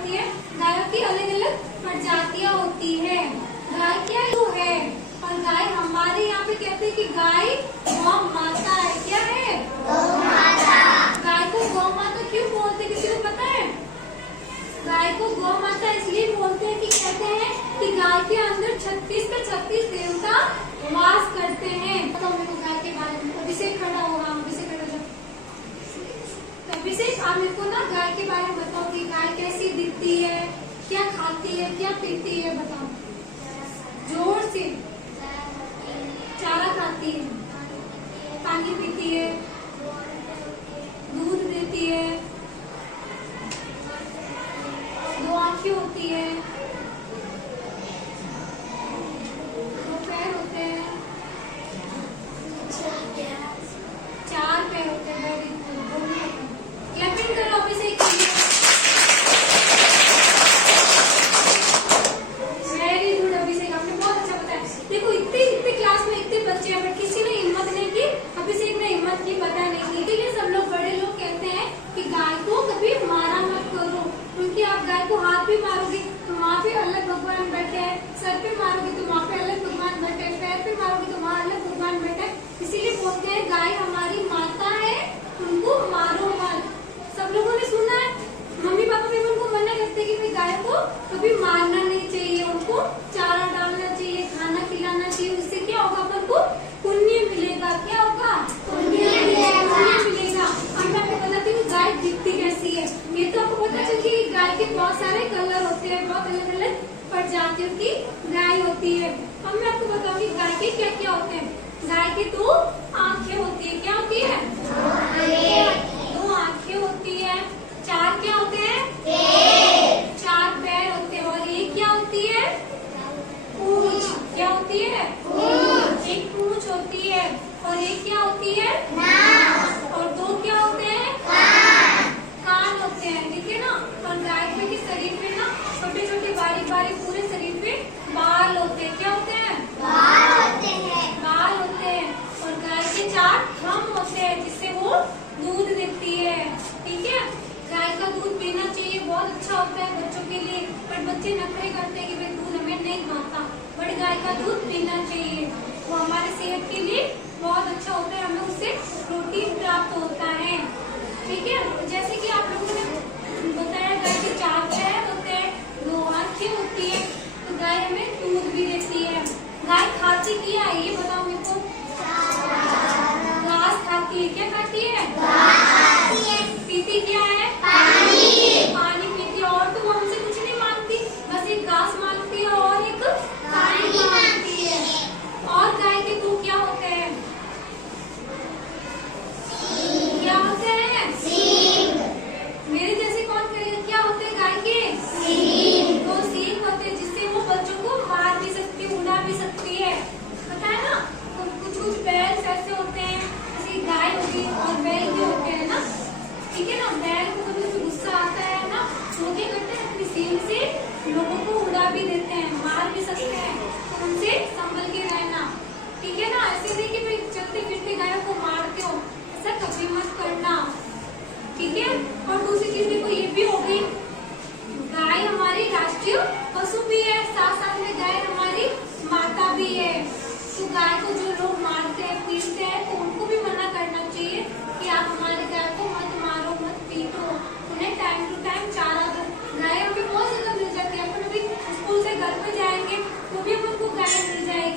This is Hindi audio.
होती है? गायों की अलग अलग प्रजातियां होती है। गाय क्या है? और गाय हमारे यहाँ पे कहते हैं कि गाय गौ माता है। क्या है? गौ माता। गाय को गौ माता क्यों बोलते हैं, किसी को पता है? गाय को गौ माता इसलिए बोलते हैं कि कहते हैं कि गाय के अंदर 36 के 36 देवता वास करते हैं। तो मेरे को गाय के बारे में अभिषेक खड़ा होगा, अभिषेक खड़ा हो। अभिषेक आप मेरे को ना गाय के बारे में बताओ कि गाय कैसी दिखती है, क्या खाती है, क्या पीती है, बताओ जोर से। चारा खाती है, पानी पीती है, दूध देती है, 2 आंखें होती है, 2 पैर होते हैं, 4 पैर होते हैं। वेरी गुड, क्लैपिंग करो अभिषेक के लिए। वेरी गुड अभिषेक, आपने बहुत अच्छा बताया। देखो इतने क्लास में इतने बच्चे हैं, बट किसी ने हिम्मत नहीं की, अभिषेक ने हिम्मत की, पता नहीं की। इसलिए सब लोग बड़े लोग कहते हैं कि गाय को कभी मारा मत करो, क्योंकि आप गाय को हाथ भी मारोगे तो वहाँ पे अलग भगवान बैठे हैं, सर पे मारोगे तो वहाँ पे अलग भगवान बैठे हैं, पैर पे मारोगे तो वहाँ अलग भगवान बैठे हैं। इसीलिए बोलते हैं गाय हमारी माता है, उनको मारो मत। सब लोगों ने सुना है, मम्मी पापा भी उनको मना करते कि भाई गाय को कभी मारना नहीं चाहिए, उनको चारा डालना चाहिए, खाना खिलाना चाहिए। उससे क्या होगा, अपन को पुण्य मिलेगा। क्या होगा? पुण्य मिलेगा। अब मैं आपको बताती हूँ गाय दिखती कैसी है। ये तो आपको पता चल कि गाय के बहुत सारे कलर होते हैं, बहुत अलग अलग प्रजातियों की गाय होती है। अब मैं आपको बताऊंगी गाय के क्या क्या होते हैं। गाय की 2 आंखें होती है। क्या होती है? 2 आंखें होती है। 4 क्या होते हैं? 4 पैर होते हैं। और एक क्या होती है? पूंछ। क्या होती है? एक पूंछ होती है। और एक क्या होती है? और 2 क्या होते हैं? कान होते हैं। ठीक है ना। और गाय के शरीर पे ना छोटे छोटे बारीक बारीक पूरे शरीर पे बाल होते हैं। क्या होते हैं? बाल होते हैं। और गाय के 4 थंब होते हैं, जिससे वो दूध देती है। ठीक है। गाय का दूध पीना चाहिए, बहुत अच्छा होता है बच्चों के लिए। पर बच्चे नखरे करते हैं कि भाई दूध हमें नहीं खाता, बट गाय का दूध पीना चाहिए, वो हमारे सेहत के लिए बहुत अच्छा होता है, हमें उससे प्रोटीन प्राप्त होता है। ठीक है। जैसे कि आप लोगों ने बताया गाय के 4 पैर होते हैं, 2 आंखें होती है, तो गाय हमें दूध भी देती है। गाय खाती क्या है ये बताओ मेरे को? घास खाती है। क्या खाती है? पीती क्या है? पानी पीती है। और तो वो हमसे कुछ नहीं मांगती, बस एक घास मांगती है और एक पानी मांगती है। और गाय के 2 क्या होते हैं? क्या होते हैं? मेरे जैसे कौन करेगा? क्या होते हैं गाय के? 2 सींग होते हैं, जिससे वो बच्चों को मार भी सकती है, उड़ा भी सकती है। पता है ना। कुछ बैल ऐसे होते हैं, जैसे गाय होगी और बैल भी होते हैं ना। ठीक है ना। बैल को कभी गुस्सा आता है ना, वो क्या करते हैं, अपनी सींग से लोगों को उड़ा भी देते हैं, मार भी सकते हैं। तो उनसे संभल के रहना। ठीक है ना। ऐसे नहीं कि भाई चलते फिरते गायों को मारते हो, ऐसा कभी मत करना। ठीक है। और दूसरी चीज देखो, ये भी हो गई, गाय हमारी राष्ट्रीय पशु भी है, साथ साथ में गाय हमारी माता भी है। तो गाय को जो लोग मारते हैं, पीटते हैं, तो उनको भी मना करना चाहिए कि आप हमारी गाय को मत मारो, मत पीटो, उन्हें टाइम टू टाइम चारा दो। गाय हमें बहुत जगह मिल जाती है। अपन अभी स्कूल से घर पे जाएंगे तो भी हमको गाय मिल जाएगी।